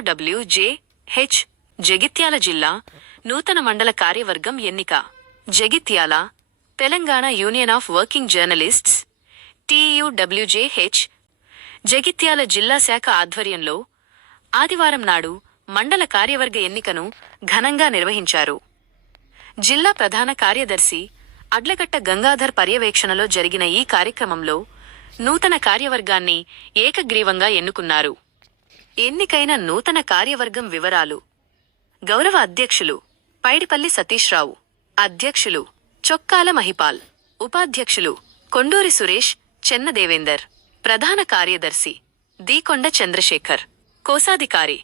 TUWJH Jagtial జిల్లా నూతన మండల కార్యవర్గం ఎన్నిక. Jagtial Telangana union of working journalists TUWJH Jagtial జిల్లా శాఖ ఆధ్వర్యంలో ఆదివారం నాడు మండల కార్యవర్గ ఎన్నికను ఘనంగా నిర్వహించారు. జిల్లా ప్రధాన కార్యదర్శి అడ్లగట్ట గంగాధర్ పర్యవేక్షణలో జరిగిన ఈ కార్యక్రమంలో నూతన కార్యవర్గాన్ని ఏకగ్రీవంగా ఎన్నుకున్నారు. ఎన్నికైన నూతన కార్యవర్గం వివరాలు: గౌరవ అధ్యక్షులు పైడిపల్లి సతీష్రావు, అధ్యక్షులు చొక్కాల మహిపాల్, ఉపాధ్యక్షులు కొండూరి సురేష్, చెన్న దేవేందర్, ప్రధాన కార్యదర్శి దీకొండ చంద్రశేఖర్, కోశాధికారి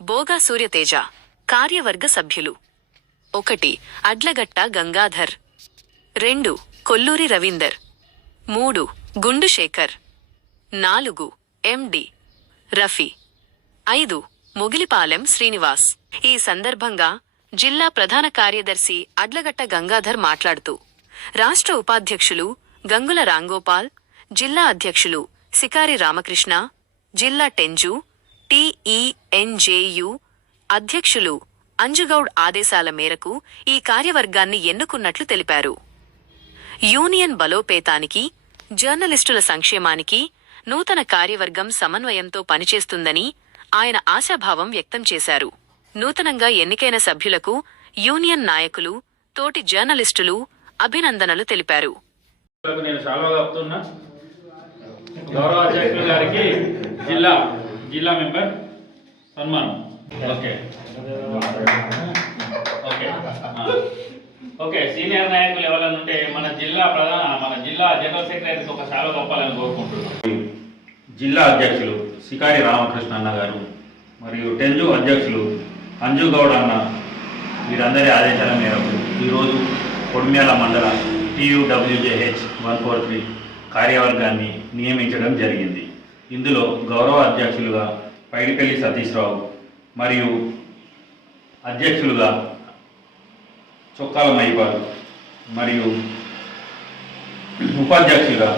బోగా సూర్యతేజ. కార్యవర్గ సభ్యులు: 1 అడ్లగట్ట గంగాధర్, 2 కొల్లూరి రవీందర్, 3 గుండు శేఖర్, 4 ఎండి రఫీ, 5 ముగిలిపాలెం శ్రీనివాస్. ఈ సందర్భంగా జిల్లా ప్రధాన కార్యదర్శి అడ్లగట్ట గంగాధర్ మాట్లాడుతూ, రాష్ట్ర ఉపాధ్యక్షులు గంగుల రాంగోపాల్, జిల్లా అధ్యక్షులు సికారి రామకృష్ణ, జిల్లా టెంజు TENJU అధ్యక్షులు అంజుగౌడ్ ఆదేశాల మేరకు ఈ కార్యవర్గాన్ని ఎన్నుకున్నట్లు తెలిపారు. యూనియన్ బలోపేతానికి, జర్నలిస్టుల సంక్షేమానికి నూతన కార్యవర్గం సమన్వయంతో పనిచేస్తుందని ఆయన ఆశాభావం వ్యక్తం చేశారు. నూతనంగా ఎన్నికైన సభ్యులకు యూనియన్ నాయకులు, తోటి జర్నలిస్టులు అభినందనలు తెలిపారు. గౌరవ అధ్యక్షులు గారికి జిల్లా మెంబర్ సన్మానం. ఓకే సీనియర్ నాయకులు ఎవరైనా ఉంటే మన జిల్లా జనరల్ సెక్రటరీకి ఒక శాలువా కప్పాలని కోరుకుంటున్నాం. జిల్లా అధ్యక్షులు సికారి రామకృష్ణ అన్న గారు మరియు టెంజు అధ్యక్షులు అంజు గౌడ్ అన్న వీరందరి ఆదేశాల మేరకు ఈరోజు కొడిమ్యాల మండల TUWJH 143 కార్యవర్గాన్ని నియమించడం జరిగింది. ఇందులో గౌరవ అధ్యక్షులుగా పైడిపల్లి సతీష్రావు మరియు అధ్యక్షులుగా చొక్కాల మహిపాల్ మరియు ఉపాధ్యక్షులుగా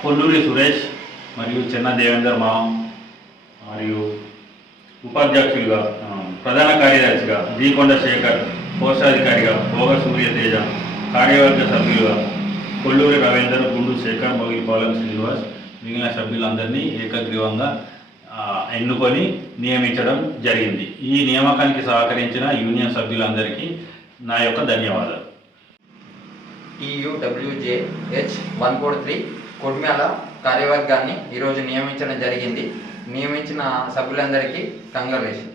కొల్లూరి సురేష్ మరియు చెన్న దేవేందర్ మావ మరియు ఉపాధ్యక్షులుగా ప్రధాన కార్యదర్శిగా దీకొండ శేఖర్, కోశాధికారిగా భోగ సూర్యతేజ, కార్యవర్గ సభ్యులుగా కొల్లూరి రవీందర్, గుండు శేఖర్, మొగిలిపాలెం శ్రీనివాస్, మిగిలిన సభ్యులందరినీ ఏకగ్రీవంగా ఎన్నుకొని నియమించడం జరిగింది. ఈ నియామకానికి సహకరించిన యూనియన్ సభ్యులందరికీ నా యొక్క ధన్యవాదాలు. TUWJH 143 కొడిమ్యాల కార్యవర్గాన్ని ఈరోజు నియమించడం జరిగింది. నియమించిన సభ్యులందరికీ కంగ్రాచులేషన్.